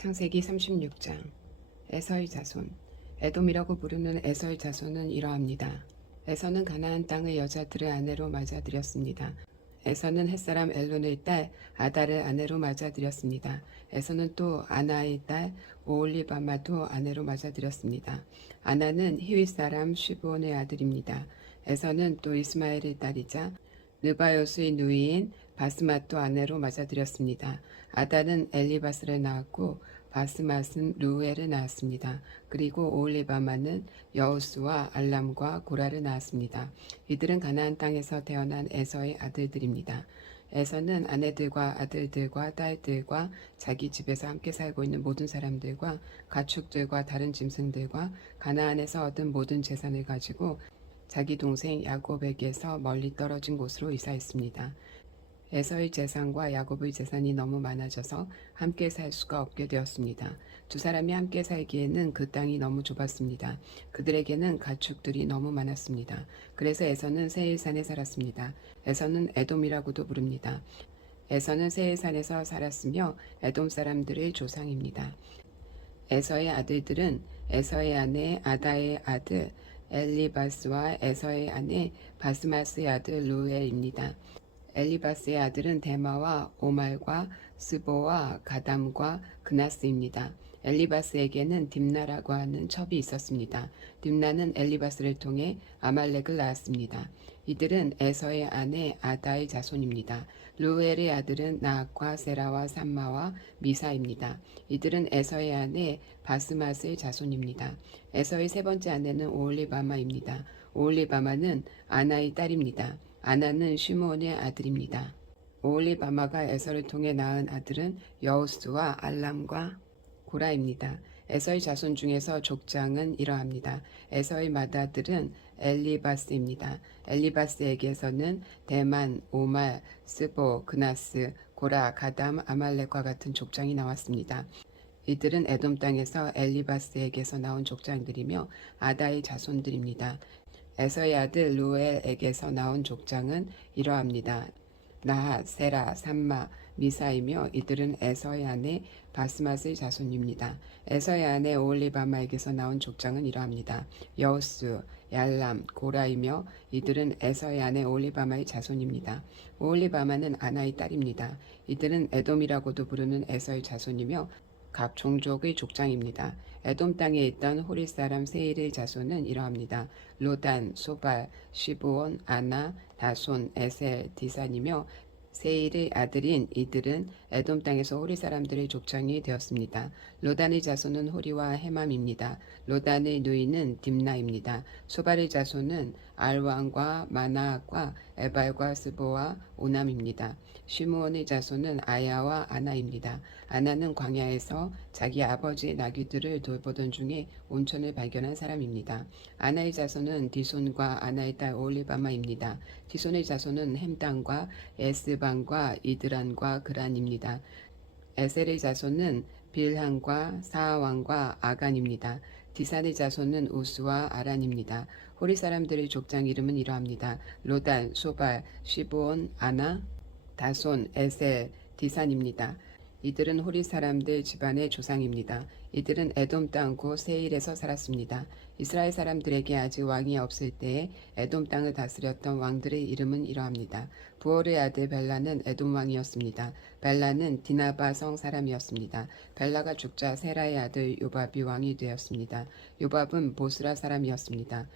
창세기 36장. 에서의 자손. 에돔이라고 부르는 에서의 자손은 이러합니다. 에서는 가나안 땅의 여자들을 아내로 맞아들였습니다. 에서는 햇사람 엘론의 딸 아다를 아내로 맞아들였습니다. 에서는 또 아나의 딸 오홀리바마도 아내로 맞아들였습니다. 아나는 히윗 사람 시브온의 아들입니다. 에서는 또 이스마엘의 딸이자 느바요스의 누이인 바스맛도 아내로 맞아들였습니다. 아다는 엘리바스를 낳았고 바스맛은 루엘을 낳았습니다. 그리고 오홀리바마는 여우스와 알람과 고라를 낳았습니다. 이들은 가나안 땅에서 태어난 에서의 아들들입니다. 에서는 아내들과 아들들과 딸들과 자기 집에서 함께 살고 있는 모든 사람들과 가축들과 다른 짐승들과 가나안에서 얻은 모든 재산을 가지고 자기 동생 야곱에게서 멀리 떨어진 곳으로 이사했습니다. 에서의 재산과 야곱의 재산이 너무 많아져서 함께 살 수가 없게 되었습니다. 두 사람이 함께 살기에는 그 땅이 너무 좁았습니다. 그들에게는 가축들이 너무 많았습니다. 그래서 에서는 세일산에 살았습니다. 에서는 에돔이라고도 부릅니다. 에서는 세일산에서 살았으며 에돔 사람들의 조상입니다. 에서의 아들들은 에서의 아내 아다의 아들 엘리바스와 에서의 아내 바스마스의 아들 루엘입니다. 엘리바스의 아들은 데마와 오말과 스보와 가담과 그나스입니다. 엘리바스에게는 딥나라고 하는 첩이 있었습니다. 딥나는 엘리바스를 통해 아말렉을 낳았습니다. 이들은 에서의 아내 아다의 자손입니다. 루엘의 아들은 나악과 세라와 삼마와 미사입니다. 이들은 에서의 아내 바스맛의 자손입니다. 에서의 세 번째 아내는 오홀리바마입니다. 오홀리바마는 아나의 딸입니다. 아나는 시므온의 아들입니다. 오홀리바마가 에서를 통해 낳은 아들은 여우스와 알람과 고라입니다. 에서의 자손 중에서 족장은 이러합니다. 에서의 맏아들은 엘리바스입니다. 엘리바스에게서는 대만, 오말, 스보, 그나스, 고라, 가담, 아말렉과 같은 족장이 나왔습니다. 이들은 에돔 땅에서 엘리바스에게서 나온 족장들이며 아다의 자손들입니다. 에서의 아들 루엘에게서 나온 족장은 이러합니다. 나핫, 세라, 삼마, 미사이며 이들은 에서의 아내 바스맛의 자손입니다. 에서의 아내 오홀리바마에게서 나온 족장은 이러합니다. 여우스, 얄람, 고라이며 이들은 에서의 아내 오홀리바마의 자손입니다. 오홀리바마는 아나의 딸입니다. 이들은 에돔이라고도 부르는 에서의 자손이며 각 종족의 족장입니다. 에돔 땅에 있던 호릿 사람 세일의 자손은 이러합니다. 로단, 소발, 시브온, 아나, 다손, 에셀, 디산이며 세일의 아들인 이들은 에돔 땅에서 호리 사람들의 족장이 되었습니다. 로단의 자손은 호리와 헤맘입니다. 로단의 누이는 딥나입니다. 소발의 자손은 알왕과 마나악과 에발과 스보와 오남입니다. 시므온의 자손은 아야와 아나입니다. 아나는 광야에서 자기 아버지의 나귀들을 돌보던 중에 온천을 발견한 사람입니다. 아나의 자손은 디손과 아나의 딸 오홀리바마입니다. 디손의 자손은 햄단과 에스반과 이드란과 그란입니다. 에셀의 자손은 빌한과 사하왕과 아간입니다. 디산의 자손은 우스와 아란입니다. 호리 사람들의 족장 이름은 이러합니다. 로단, 소발, 시브온, 아나, 다손, 에셀, 디산입니다. 이들은 호리 사람들 집안의 조상입니다. 이들은 에돔 땅 곧 세일에서 살았습니다. 이스라엘 사람들에게 아직 왕이 없을 때에 에돔 땅을 다스렸던 왕들의 이름은 이러합니다. 부올의 아들 벨라는 에돔 왕이었습니다. 벨라는 디나바 성 사람이었습니다. 벨라가 죽자 세라의 아들 요밥이 왕이 되었습니다. 요밥은 보스라 사람이었습니다.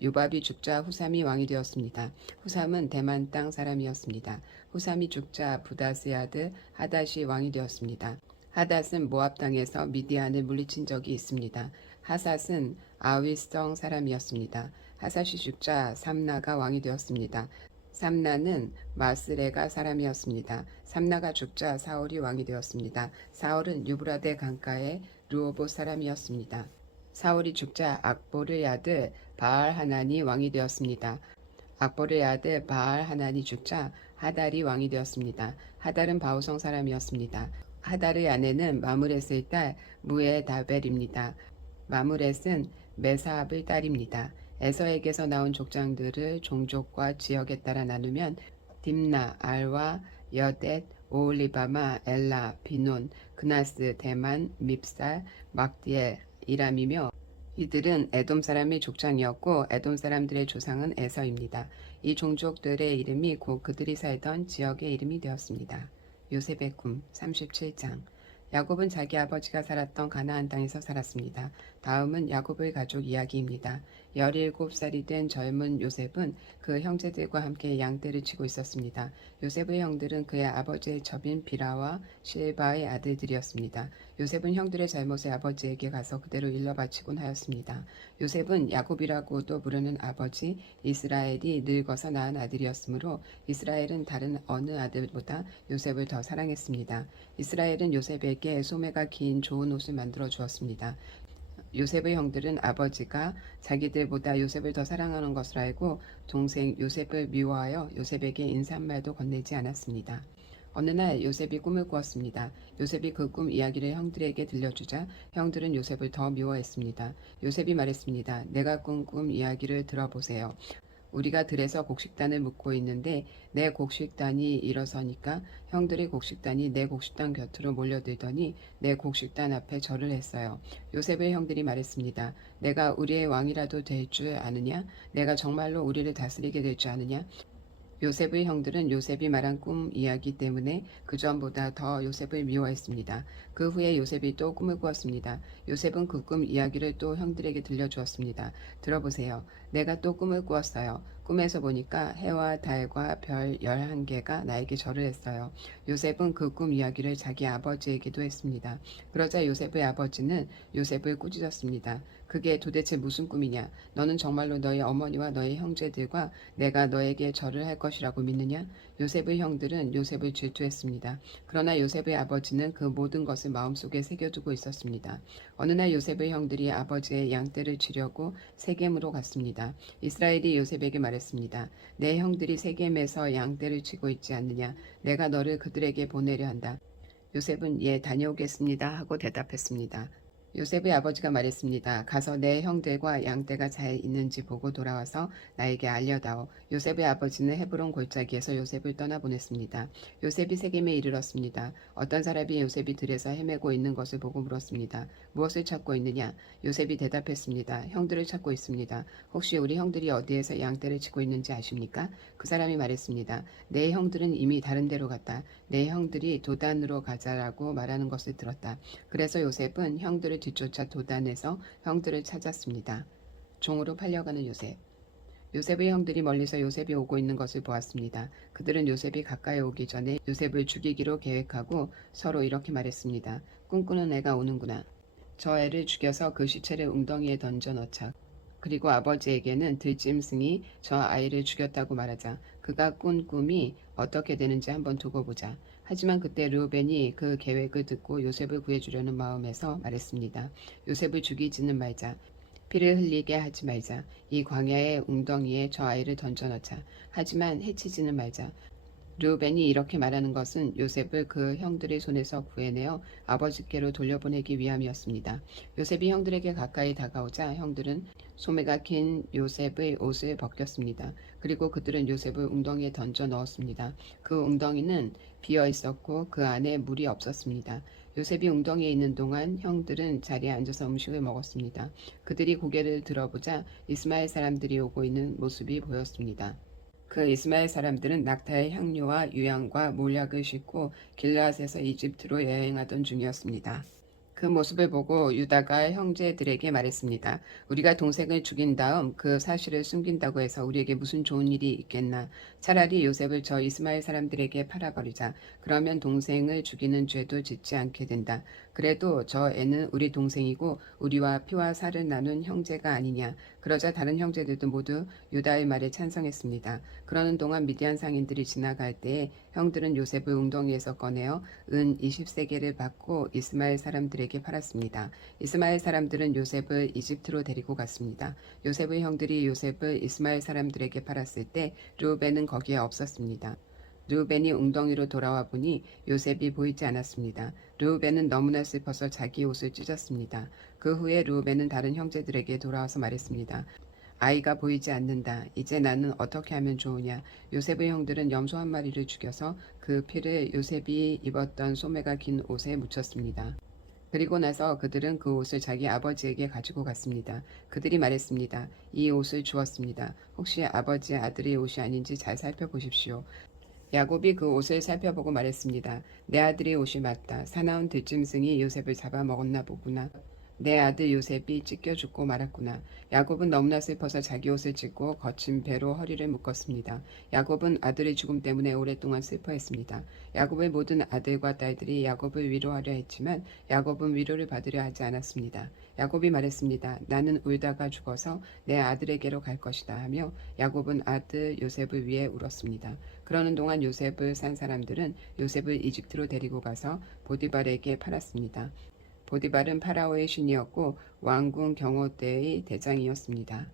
요밥이 죽자 후삼이 왕이 되었습니다. 후삼은 대만 땅 사람이었습니다. 후삼이 죽자 부다스의 아들 하닷이 왕이 되었습니다. 하닷은 모압 땅에서 미디안을 물리친 적이 있습니다. 하삿은 아윗성 사람이었습니다. 하삿이 죽자 삼나가 왕이 되었습니다. 삼나는 마스레가 사람이었습니다. 삼나가 죽자 사울이 왕이 되었습니다. 사울은 유브라데 강가의 르호봇 사람이었습니다. 사울이 죽자 악보르의 아들 바알 하난이 왕이 되었습니다. 악보르의 아들 바알 하난이 죽자 하달이 왕이 되었습니다. 하달은 바우성 사람이었습니다. 하달의 아내는 마므렛의 딸 무에다벨입니다. 마므렛은 메사압의 딸입니다. 에서에게서 나온 족장들을 종족과 지역에 따라 나누면 딥나, 알와, 여댓, 오홀리바마, 엘라, 비논, 그나스, 대만, 밉살, 막디엘, 이람이며 이들은 에돔 사람의 족장이었고 에돔 사람들의 조상은 에서입니다. 이 종족들의 이름이 곧 그들이 살던 지역의 이름이 되었습니다. 요셉의 꿈 37장. 야곱은 자기 아버지가 살았던 가나안 땅에서 살았습니다. 다음은 야곱의 가족 이야기입니다. 17살이 된 젊은 요셉은 그 형제들과 함께 양떼를 치고 있었습니다. 요셉의 형들은 그의 아버지의 첩인 비라와 실바의 아들들이었습니다. 요셉은 형들의 잘못을 아버지에게 가서 그대로 일러 바치곤 하였습니다. 요셉은 야곱이라고도 부르는 아버지 이스라엘이 늙어서 낳은 아들이었으므로 이스라엘은 다른 어느 아들보다 요셉을 더 사랑했습니다. 이스라엘은 요셉에게 소매가 긴 좋은 옷을 만들어 주었습니다. 요셉의 형들은 아버지가 자기들보다 요셉을 더 사랑하는 것을 알고 동생 요셉을 미워하여 요셉에게 인사말도 건네지 않았습니다. 어느 날 요셉이 꿈을 꾸었습니다. 요셉이 그 꿈 이야기를 형들에게 들려주자 형들은 요셉을 더 미워했습니다. 요셉이 말했습니다. 내가 꾼 꿈 이야기를 들어보세요. 우리가 들에서 곡식단을 묶고 있는데 내 곡식단이 일어서니까 형들이 곡식단이 내 곡식단 곁으로 몰려들더니 내 곡식단 앞에 절을 했어요. 요셉의 형들이 말했습니다. 내가 우리의 왕이라도 될 줄 아느냐? 내가 정말로 우리를 다스리게 될 줄 아느냐? 요셉의 형들은 요셉이 말한 꿈 이야기 때문에 그전보다 더 요셉을 미워했습니다. 그 후에 요셉이 또 꿈을 꾸었습니다. 요셉은 그 꿈 이야기를 또 형들에게 들려주었습니다. 들어보세요. 내가 또 꿈을 꾸었어요. 꿈에서 보니까 해와 달과 별 11개가 나에게 절을 했어요. 요셉은 그 꿈 이야기를 자기 아버지에게도 했습니다. 그러자 요셉의 아버지는 요셉을 꾸짖었습니다. 그게 도대체 무슨 꿈이냐? 너는 정말로 너희 어머니와 너희 형제들과 내가 너에게 절을 할 것이라고 믿느냐? 요셉의 형들은 요셉을 질투했습니다. 그러나 요셉의 아버지는 그 모든 것을 마음속에 새겨두고 있었습니다. 어느 날 요셉의 형들이 아버지의 양떼를 치려고 세겜으로 갔습니다. 이스라엘이 요셉에게 말했습니다. 내 형들이 세겜에서 양떼를 치고 있지 않느냐? 내가 너를 그들에게 보내려 한다. 요셉은 예, 다녀오겠습니다 하고 대답했습니다. 요셉의 아버지가 말했습니다. 가서 내 형들과 양떼가 잘 있는지 보고 돌아와서 나에게 알려다오. 요셉의 아버지는 헤브론 골짜기에서 요셉을 떠나보냈습니다. 요셉이 세겜에 이르렀습니다. 어떤 사람이 요셉이 들에서 헤매고 있는 것을 보고 물었습니다. 무엇을 찾고 있느냐? 요셉이 대답했습니다. 형들을 찾고 있습니다. 혹시 우리 형들이 어디에서 양떼를 치고 있는지 아십니까? 그 사람이 말했습니다. 내 형들은 이미 다른 데로 갔다. 내 형들이 도단으로 가자라고 말하는 것을 들었다. 그래서 요셉은 형들을 뒤쫓아 도단에서 형들을 찾았습니다. 종으로 팔려가는 요셉. 요셉의 형들이 멀리서 요셉이 오고 있는 것을 보았습니다. 그들은 요셉이 가까이 오기 전에 요셉을 죽이기로 계획하고 서로 이렇게 말했습니다. 꿈꾸는 애가 오는구나. 저 애를 죽여서 그 시체를 웅덩이에 던져 넣자. 그리고 아버지에게는 들짐승이 저 아이를 죽였다고 말하자. 그가 꾼 꿈이 어떻게 되는지 한번 두고 보자. 하지만 그때 르우벤이 그 계획을 듣고 요셉을 구해주려는 마음에서 말했습니다. 요셉을 죽이지는 말자. 피를 흘리게 하지 말자. 이 광야의 웅덩이에 저 아이를 던져넣자. 하지만 해치지는 말자. 르우벤이 이렇게 말하는 것은 요셉을 그 형들의 손에서 구해내어 아버지께로 돌려보내기 위함이었습니다. 요셉이 형들에게 가까이 다가오자 형들은 소매가 긴 요셉의 옷을 벗겼습니다. 그리고 그들은 요셉을 웅덩이에 던져 넣었습니다. 그 웅덩이는 비어 있었고 그 안에 물이 없었습니다. 요셉이 웅덩이에 있는 동안 형들은 자리에 앉아서 음식을 먹었습니다. 그들이 고개를 들어보자 이스마엘 사람들이 오고 있는 모습이 보였습니다. 그 이스마엘 사람들은 낙타의 향료와 유향과 몰약을 싣고 길르앗에서 이집트로 여행하던 중이었습니다. 그 모습을 보고 유다가 형제들에게 말했습니다. 우리가 동생을 죽인 다음 그 사실을 숨긴다고 해서 우리에게 무슨 좋은 일이 있겠나. 차라리 요셉을 저 이스마엘 사람들에게 팔아버리자. 그러면 동생을 죽이는 죄도 짓지 않게 된다. 그래도 저 애는 우리 동생이고 우리와 피와 살을 나눈 형제가 아니냐. 그러자 다른 형제들도 모두 유다의 말에 찬성했습니다. 그러는 동안 미디안 상인들이 지나갈 때에 형들은 요셉을 웅덩이에서 꺼내어 은 20세겔을 받고 이스마엘 사람들에게 팔았습니다. 이스마엘 사람들은 요셉을 이집트로 데리고 갔습니다. 요셉의 형들이 요셉을 이스마엘 사람들에게 팔았을 때 르우벤은 거기에 없었습니다. 르우벤이 웅덩이로 돌아와 보니 요셉이 보이지 않았습니다. 르우벤은 너무나 슬퍼서 자기 옷을 찢었습니다. 그 후에 르우벤은 다른 형제들에게 돌아와서 말했습니다. 아이가 보이지 않는다. 이제 나는 어떻게 하면 좋으냐. 요셉의 형들은 염소 한 마리를 죽여서 그 피를 요셉이 입었던 소매가 긴 옷에 묻혔습니다. 그리고 나서 그들은 그 옷을 자기 아버지에게 가지고 갔습니다. 그들이 말했습니다. 이 옷을 주었습니다. 혹시 아버지의 아들의 옷이 아닌지 잘 살펴보십시오. 야곱이 그 옷을 살펴보고 말했습니다. 내 아들의 옷이 맞다. 사나운 들짐승이 요셉을 잡아먹었나 보구나. 내 아들 요셉이 찢겨 죽고 말았구나. 야곱은 너무나 슬퍼서 자기 옷을 찢고 거친 배로 허리를 묶었습니다. 야곱은 아들의 죽음 때문에 오랫동안 슬퍼했습니다. 야곱의 모든 아들과 딸들이 야곱을 위로하려 했지만 야곱은 위로를 받으려 하지 않았습니다. 야곱이 말했습니다. 나는 울다가 죽어서 내 아들에게로 갈 것이다 하며 야곱은 아들 요셉을 위해 울었습니다. 그러는 동안 요셉을 산 사람들은 요셉을 이집트로 데리고 가서 보디발에게 팔았습니다. 보디발은 파라오의 신이었고 왕궁 경호대의 대장이었습니다.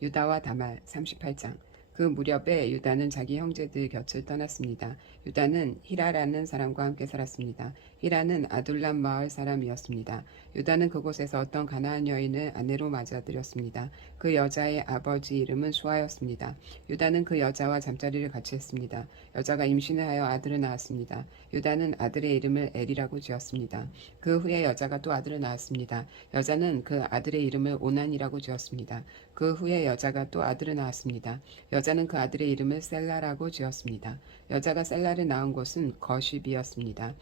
유다와 다말 38장. 그 무렵에 유다는 자기 형제들 곁을 떠났습니다. 유다는 히라라는 사람과 함께 살았습니다. 히라는 아둘람 마을 사람이었습니다. 유다는 그곳에서 어떤 가나안 여인을 아내로 맞아들였습니다. 그 여자의 아버지 이름은 수아였습니다. 유다는 그 여자와 잠자리를 같이 했습니다. 여자가 임신을 하여 아들을 낳았습니다. 유다는 아들의 이름을 엘이라고 지었습니다. 그 후에 여자가 또 아들을 낳았습니다. 여자는 그 아들의 이름을 오난이라고 지었습니다. 그 후에 여자가 또 아들을 낳았습니다. 여자는 그 아들의 이름을 셀라라고 지었습니다. 여자가 셀라를 낳은 곳은 거십이었습니다.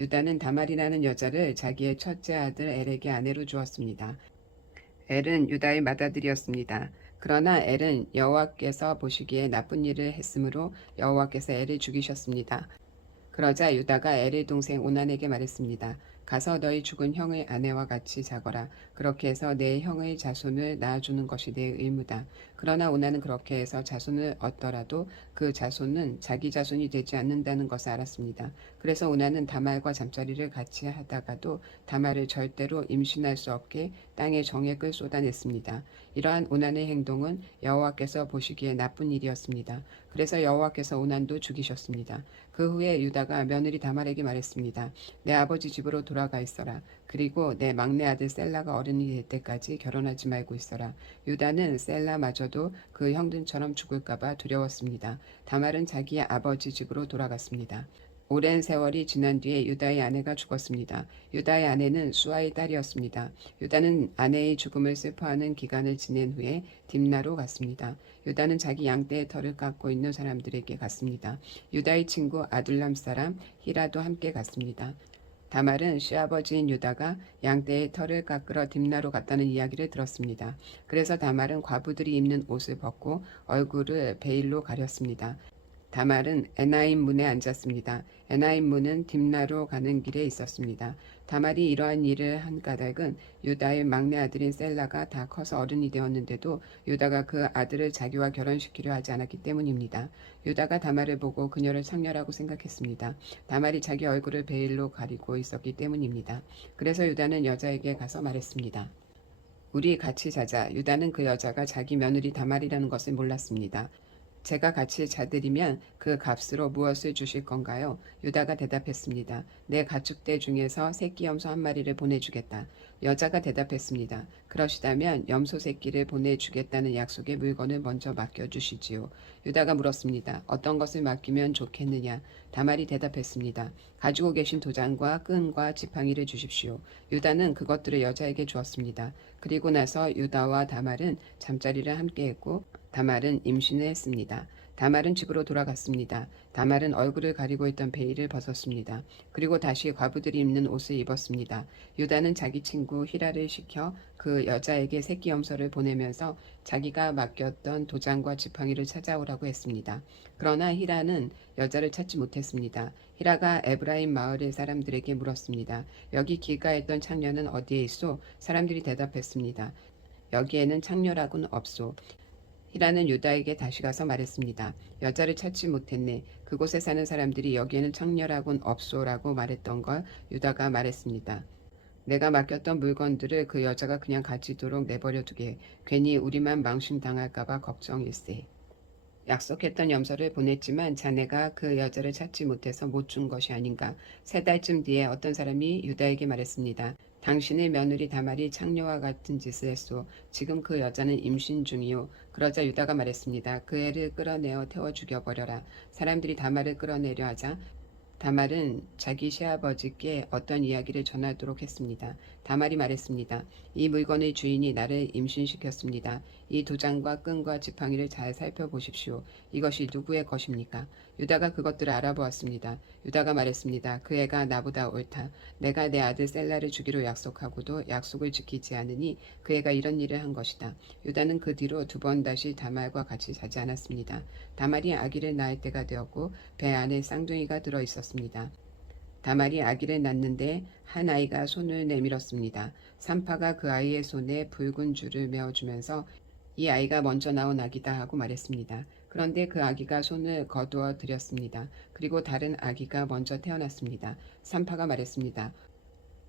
유다는 다말이라는 여자를 자기의 첫째 아들 엘에게 아내로 주었습니다. 엘은 유다의 맏아들이었습니다. 그러나 엘은 여호와께서 보시기에 나쁜 일을 했으므로 여호와께서 엘을 죽이셨습니다. 그러자 유다가 엘의 동생 오난에게 말했습니다. 가서 너희 죽은 형의 아내와 같이 자거라. 그렇게 해서 내 형의 자손을 낳아주는 것이 내 의무다. 그러나 오난은 그렇게 해서 자손을 얻더라도 그 자손은 자기 자손이 되지 않는다는 것을 알았습니다. 그래서 오난은 다말과 잠자리를 같이 하다가도 다말을 절대로 임신할 수 없게 땅에 정액을 쏟아냈습니다. 이러한 오난의 행동은 여호와께서 보시기에 나쁜 일이었습니다. 그래서 여호와께서 오난도 죽이셨습니다. 그 후에 유다가 며느리 다말에게 말했습니다. 내 아버지 집으로 돌아가 있어라. 그리고 내 막내 아들 셀라가 어른이 될 때까지 결혼하지 말고 있어라. 유다는 셀라마저도 그 형들처럼 죽을까봐 두려웠습니다. 다말은 자기 아버지 집으로 돌아갔습니다. 오랜 세월이 지난 뒤에 유다의 아내가 죽었습니다. 유다의 아내는 수아의 딸이었습니다. 유다는 아내의 죽음을 슬퍼하는 기간을 지낸 후에 딥나로 갔습니다. 유다는 자기 양떼의 털을 깎고 있는 사람들에게 갔습니다. 유다의 친구 아둘람 사람 히라도 함께 갔습니다. 다말은 시아버지인 유다가 양떼의 털을 깎으러 딥나로 갔다는 이야기를 들었습니다. 그래서 다말은 과부들이 입는 옷을 벗고 얼굴을 베일로 가렸습니다. 다말은 에나임 문에 앉았습니다. 에나임 문은 딥나로 가는 길에 있었습니다. 다말이 이러한 일을 한 까닭은 유다의 막내 아들인 셀라가 다 커서 어른이 되었는데도 유다가 그 아들을 자기와 결혼시키려 하지 않았기 때문입니다. 유다가 다말을 보고 그녀를 창녀라고 생각했습니다. 다말이 자기 얼굴을 베일로 가리고 있었기 때문입니다. 그래서 유다는 여자에게 가서 말했습니다. 우리 같이 자자. 유다는 그 여자가 자기 며느리 다말이라는 것을 몰랐습니다. 제가 같이 자들이면 그 값으로 무엇을 주실 건가요? 유다가 대답했습니다. 내 가축대 중에서 새끼 염소 한 마리를 보내주겠다. 여자가 대답했습니다. 그러시다면 염소 새끼를 보내주겠다는 약속의 물건을 먼저 맡겨주시지요. 유다가 물었습니다. 어떤 것을 맡기면 좋겠느냐? 다말이 대답했습니다. 가지고 계신 도장과 끈과 지팡이를 주십시오. 유다는 그것들을 여자에게 주었습니다. 그리고 나서 유다와 다말은 잠자리를 함께했고 다말은 임신을 했습니다. 다말은 집으로 돌아갔습니다. 다말은 얼굴을 가리고 있던 베일을 벗었습니다. 그리고 다시 과부들이 입는 옷을 입었습니다. 유다는 자기 친구 히라를 시켜 그 여자에게 새끼 염소를 보내면서 자기가 맡겼던 도장과 지팡이를 찾아오라고 했습니다. 그러나 히라는 여자를 찾지 못했습니다. 히라가 에브라임 마을의 사람들에게 물었습니다. 여기 길가했던 창녀는 어디에 있소? 사람들이 대답했습니다. 여기에는 창녀라고는 없소. 히라는 유다에게 다시 가서 말했습니다. 여자를 찾지 못했네. 그곳에 사는 사람들이 여기에는 창녀라곤 없소라고 말했던 걸 유다가 말했습니다. 내가 맡겼던 물건들을 그 여자가 그냥 가지도록 내버려 두게. 괜히 우리만 망신당할까봐 걱정일세. 약속했던 염소를 보냈지만 자네가 그 여자를 찾지 못해서 못 준 것이 아닌가. 3달쯤 뒤에 어떤 사람이 유다에게 말했습니다. 당신의 며느리 다말이 창녀와 같은 짓을 했소. 지금 그 여자는 임신 중이요. 그러자 유다가 말했습니다. 그 애를 끌어내어 태워 죽여버려라. 사람들이 다말을 끌어내려 하자 다말은 자기 시아버지께 어떤 이야기를 전하도록 했습니다. 다말이 말했습니다. 이 물건의 주인이 나를 임신시켰습니다. 이 도장과 끈과 지팡이를 잘 살펴보십시오. 이것이 누구의 것입니까? 유다가 그것들을 알아보았습니다. 유다가 말했습니다. 그 애가 나보다 옳다. 내가 내 아들 셀라를 주기로 약속하고도 약속을 지키지 않으니 그 애가 이런 일을 한 것이다. 유다는 그 뒤로 2번 다시 다말과 같이 자지 않았습니다. 다말이 아기를 낳을 때가 되었고 배 안에 쌍둥이가 들어 있었습니다. 다말이 아기를 낳는데 한 아이가 손을 내밀었습니다. 산파가 그 아이의 손에 붉은 줄을 메어주면서 이 아이가 먼저 나온 아기다 하고 말했습니다. 그런데 그 아기가 손을 거두어 들였습니다. 그리고 다른 아기가 먼저 태어났습니다. 산파가 말했습니다.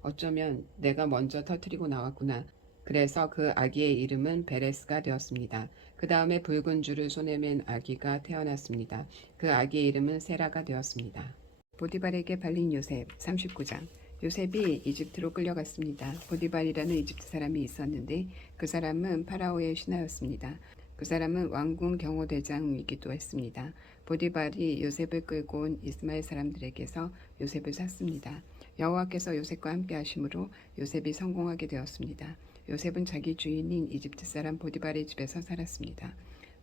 어쩌면 내가 먼저 터뜨리고 나왔구나. 그래서 그 아기의 이름은 베레스가 되었습니다. 그 다음에 붉은 줄을 손에 맨 아기가 태어났습니다. 그 아기의 이름은 세라가 되었습니다. 보디발에게 발린 요셉 39장. 요셉이 이집트로 끌려갔습니다. 보디발이라는 이집트 사람이 있었는데 그 사람은 파라오의 신하였습니다. 그 사람은 왕궁 경호대장이기도 했습니다. 보디발이 요셉을 끌고 온 이스마엘 사람들에게서 요셉을 샀습니다. 여호와께서 요셉과 함께 하심으로 요셉이 성공하게 되었습니다. 요셉은 자기 주인인 이집트 사람 보디발의 집에서 살았습니다.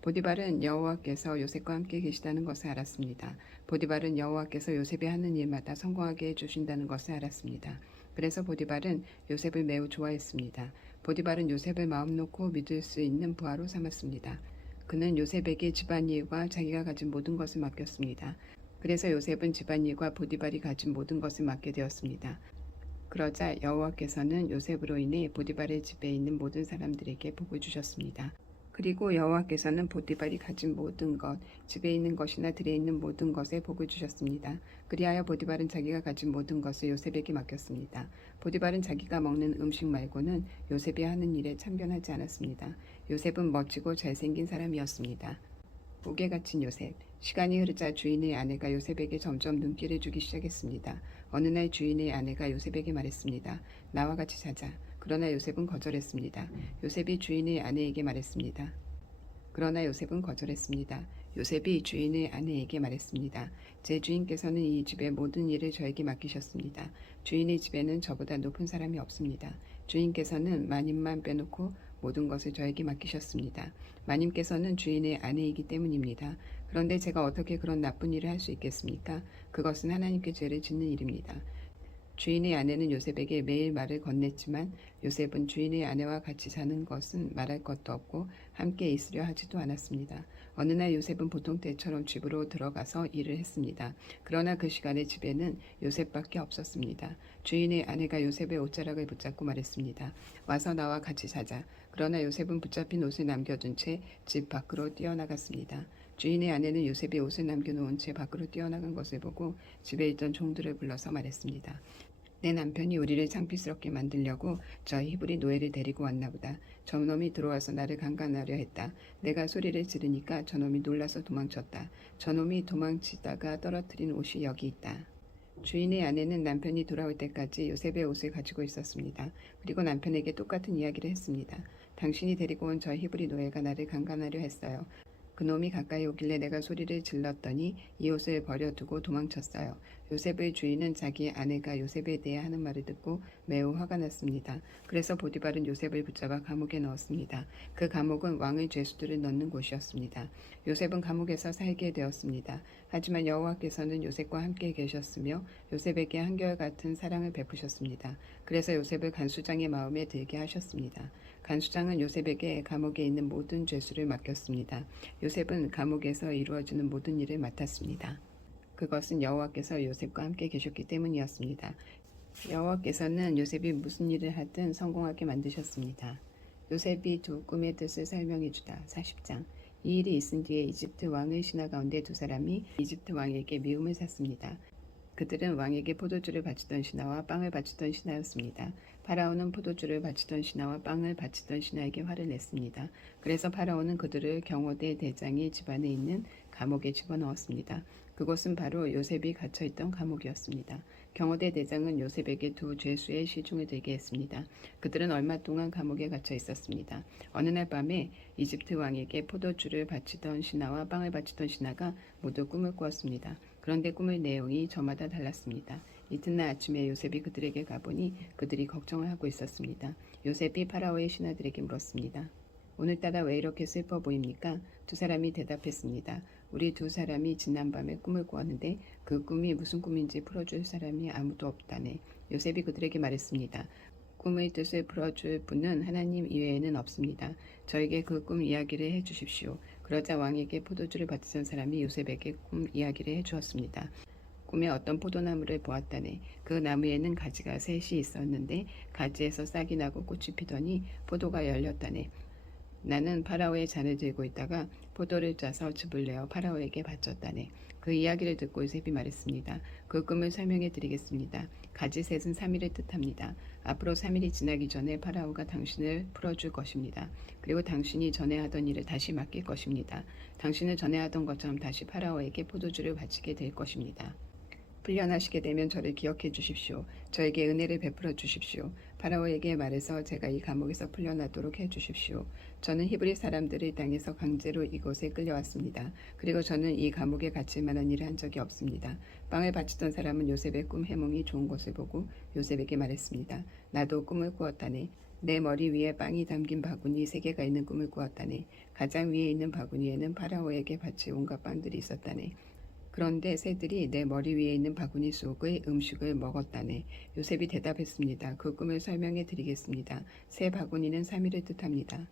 보디발은 여호와께서 요셉과 함께 계시다는 것을 알았습니다. 보디발은 여호와께서 요셉이 하는 일마다 성공하게 해주신다는 것을 알았습니다. 그래서 보디발은 요셉을 매우 좋아했습니다. 보디발은 요셉을 마음 놓고 믿을 수 있는 부하로 삼았습니다. 그는 요셉에게 집안일과 자기가 가진 모든 것을 맡겼습니다. 그래서 요셉은 집안일과 보디발이 가진 모든 것을 맡게 되었습니다. 그러자 여호와께서는 요셉으로 인해 보디발의 집에 있는 모든 사람들에게 복을 주셨습니다. 그리고 여호와께서는 보디발이 가진 모든 것, 집에 있는 것이나 들에 있는 모든 것에 복을 주셨습니다. 그리하여 보디발은 자기가 가진 모든 것을 요셉에게 맡겼습니다. 보디발은 자기가 먹는 음식 말고는 요셉이 하는 일에 참견하지 않았습니다. 요셉은 멋지고 잘생긴 사람이었습니다. 목에 갇힌 요셉. 시간이 흐르자 주인의 아내가 요셉에게 점점 눈길을 주기 시작했습니다. 어느 날 주인의 아내가 요셉에게 말했습니다. 나와 같이 자자. 그러나 요셉은 거절했습니다. 요셉이 주인의 아내에게 말했습니다. 그러나 요셉은 거절했습니다. 요셉이 주인의 아내에게 말했습니다. 제 주인께서는 이 집의 모든 일을 저에게 맡기셨습니다. 주인의 집에는 저보다 높은 사람이 없습니다. 주인께서는 마님만 빼놓고 모든 것을 저에게 맡기셨습니다. 마님께서는 주인의 아내이기 때문입니다. 그런데 제가 어떻게 그런 나쁜 일을 할 수 있겠습니까? 그것은 하나님께 죄를 짓는 일입니다. 주인의 아내는 요셉에게 매일 말을 건넸지만 요셉은 주인의 아내와 같이 사는 것은 말할 것도 없고 함께 있으려 하지도 않았습니다. 어느 날 요셉은 보통 때처럼 집으로 들어가서 일을 했습니다. 그러나 그 시간에 집에는 요셉밖에 없었습니다. 주인의 아내가 요셉의 옷자락을 붙잡고 말했습니다. 와서 나와 같이 자자. 그러나 요셉은 붙잡힌 옷을 남겨둔 채 집 밖으로 뛰어나갔습니다. 주인의 아내는 요셉이 옷을 남겨놓은 채 밖으로 뛰어나간 것을 보고 집에 있던 종들을 불러서 말했습니다. 내 남편이 우리를 창피스럽게 만들려고 저 히브리 노예를 데리고 왔나 보다. 저놈이 들어와서 나를 강간하려 했다. 내가 소리를 지르니까 저놈이 놀라서 도망쳤다. 저놈이 도망치다가 떨어뜨린 옷이 여기 있다. 주인의 아내는 남편이 돌아올 때까지 요셉의 옷을 가지고 있었습니다. 그리고 남편에게 똑같은 이야기를 했습니다. 당신이 데리고 온 저 히브리 노예가 나를 강간하려 했어요. 그놈이 가까이 오길래 내가 소리를 질렀더니 이 옷을 버려두고 도망쳤어요. 요셉의 주인은 자기 아내가 요셉에 대해 하는 말을 듣고 매우 화가 났습니다. 그래서 보디발은 요셉을 붙잡아 감옥에 넣었습니다. 그 감옥은 왕의 죄수들을 넣는 곳이었습니다. 요셉은 감옥에서 살게 되었습니다. 하지만 여호와께서는 요셉과 함께 계셨으며 요셉에게 한결같은 사랑을 베푸셨습니다. 그래서 요셉을 간수장의 마음에 들게 하셨습니다. 간수장은 요셉에게 감옥에 있는 모든 죄수를 맡겼습니다. 요셉은 감옥에서 이루어지는 모든 일을 맡았습니다. 그것은 여호와께서 요셉과 함께 계셨기 때문이었습니다. 여호와께서는 요셉이 무슨 일을 하든 성공하게 만드셨습니다. 요셉이 두 꿈의 뜻을 설명해 주다. 40장. 이 일이 있은 뒤에 이집트 왕의 신하 가운데 두 사람이 이집트 왕에게 미움을 샀습니다. 그들은 왕에게 포도주를 바치던 신하와 빵을 바치던 신하였습니다. 파라오는 포도주를 바치던 신하와 빵을 바치던 신하에게 화를 냈습니다. 그래서 파라오는 그들을 경호대 대장의 집안에 있는 감옥에 집어넣었습니다. 그곳은 바로 요셉이 갇혀있던 감옥이었습니다. 경호대 대장은 요셉에게 두 죄수의 시중을 들게 했습니다. 그들은 얼마 동안 감옥에 갇혀 있었습니다. 어느 날 밤에 이집트 왕에게 포도주를 바치던 신하와 빵을 바치던 신하가 모두 꿈을 꾸었습니다. 그런데 꿈의 내용이 저마다 달랐습니다. 이튿날 아침에 요셉이 그들에게 가보니 그들이 걱정을 하고 있었습니다. 요셉이 파라오의 신하들에게 물었습니다. 오늘따라 왜 이렇게 슬퍼 보입니까? 두 사람이 대답했습니다. 우리 두 사람이 지난밤에 꿈을 꾸었는데 그 꿈이 무슨 꿈인지 풀어줄 사람이 아무도 없다네. 요셉이 그들에게 말했습니다. 꿈의 뜻을 풀어줄 분은 하나님 이외에는 없습니다. 저에게 그 꿈 이야기를 해주십시오. 그러자 왕에게 포도주를 바치던 사람이 요셉에게 꿈 이야기를 해주었습니다. 꿈에 어떤 포도나무를 보았다네. 그 나무에는 가지가 셋이 있었는데 가지에서 싹이 나고 꽃이 피더니 포도가 열렸다네. 나는 파라오의 잔을 들고 있다가 포도를 짜서 즙을 내어 파라오에게 바쳤다네. 그 이야기를 듣고 요셉이 말했습니다. 그 꿈을 설명해 드리겠습니다. 가지셋은 3일을 뜻합니다. 앞으로 3일이 지나기 전에 파라오가 당신을 풀어줄 것입니다. 그리고 당신이 전에 하던 일을 다시 맡길 것입니다. 당신을 전에 하던 것처럼 다시 파라오에게 포도주를 바치게 될 것입니다. 풀려나시게 되면 저를 기억해 주십시오. 저에게 은혜를 베풀어 주십시오. 파라오에게 말해서 제가 이 감옥에서 풀려나도록 해 주십시오. 저는 히브리 사람들의 땅에서 강제로 이곳에 끌려왔습니다. 그리고 저는 이 감옥에 갇힐 만한 일을 한 적이 없습니다. 빵을 바치던 사람은 요셉의 꿈 해몽이 좋은 것을 보고 요셉에게 말했습니다. 나도 꿈을 꾸었다네. 내 머리 위에 빵이 담긴 바구니 3개가 있는 꿈을 꾸었다네. 가장 위에 있는 바구니에는 파라오에게 바칠 온갖 빵들이 있었다네. 그런데 새들이 내 머리 위에 있는 바구니 속의 음식을 먹었다네. 요셉이 대답했습니다. 그 꿈을 설명해 드리겠습니다. 새 바구니는 3일을 뜻합니다.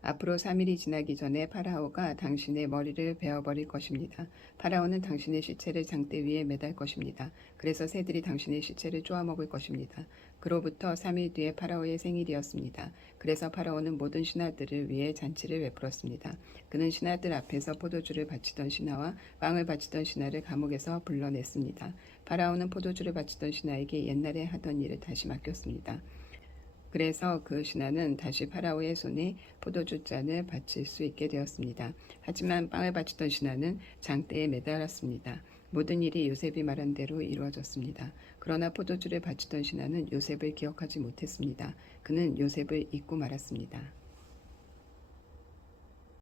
앞으로 3일이 지나기 전에 파라오가 당신의 머리를 베어버릴 것입니다. 파라오는 당신의 시체를 장대 위에 매달 것입니다. 그래서 새들이 당신의 시체를 쪼아먹을 것입니다. 그로부터 3일 뒤에 파라오의 생일이었습니다. 그래서 파라오는 모든 신하들을 위해 잔치를 베풀었습니다. 그는 신하들 앞에서 포도주를 바치던 신하와 빵을 바치던 신하를 감옥에서 불러냈습니다. 파라오는 포도주를 바치던 신하에게 옛날에 하던 일을 다시 맡겼습니다. 그래서 그 신하는 다시 파라오의 손에 포도주 잔을 바칠 수 있게 되었습니다. 하지만 빵을 바치던 신하는 장대에 매달았습니다. 모든 일이 요셉이 말한 대로 이루어졌습니다. 그러나 포도주를 바치던 신하는 요셉을 기억하지 못했습니다. 그는 요셉을 잊고 말았습니다.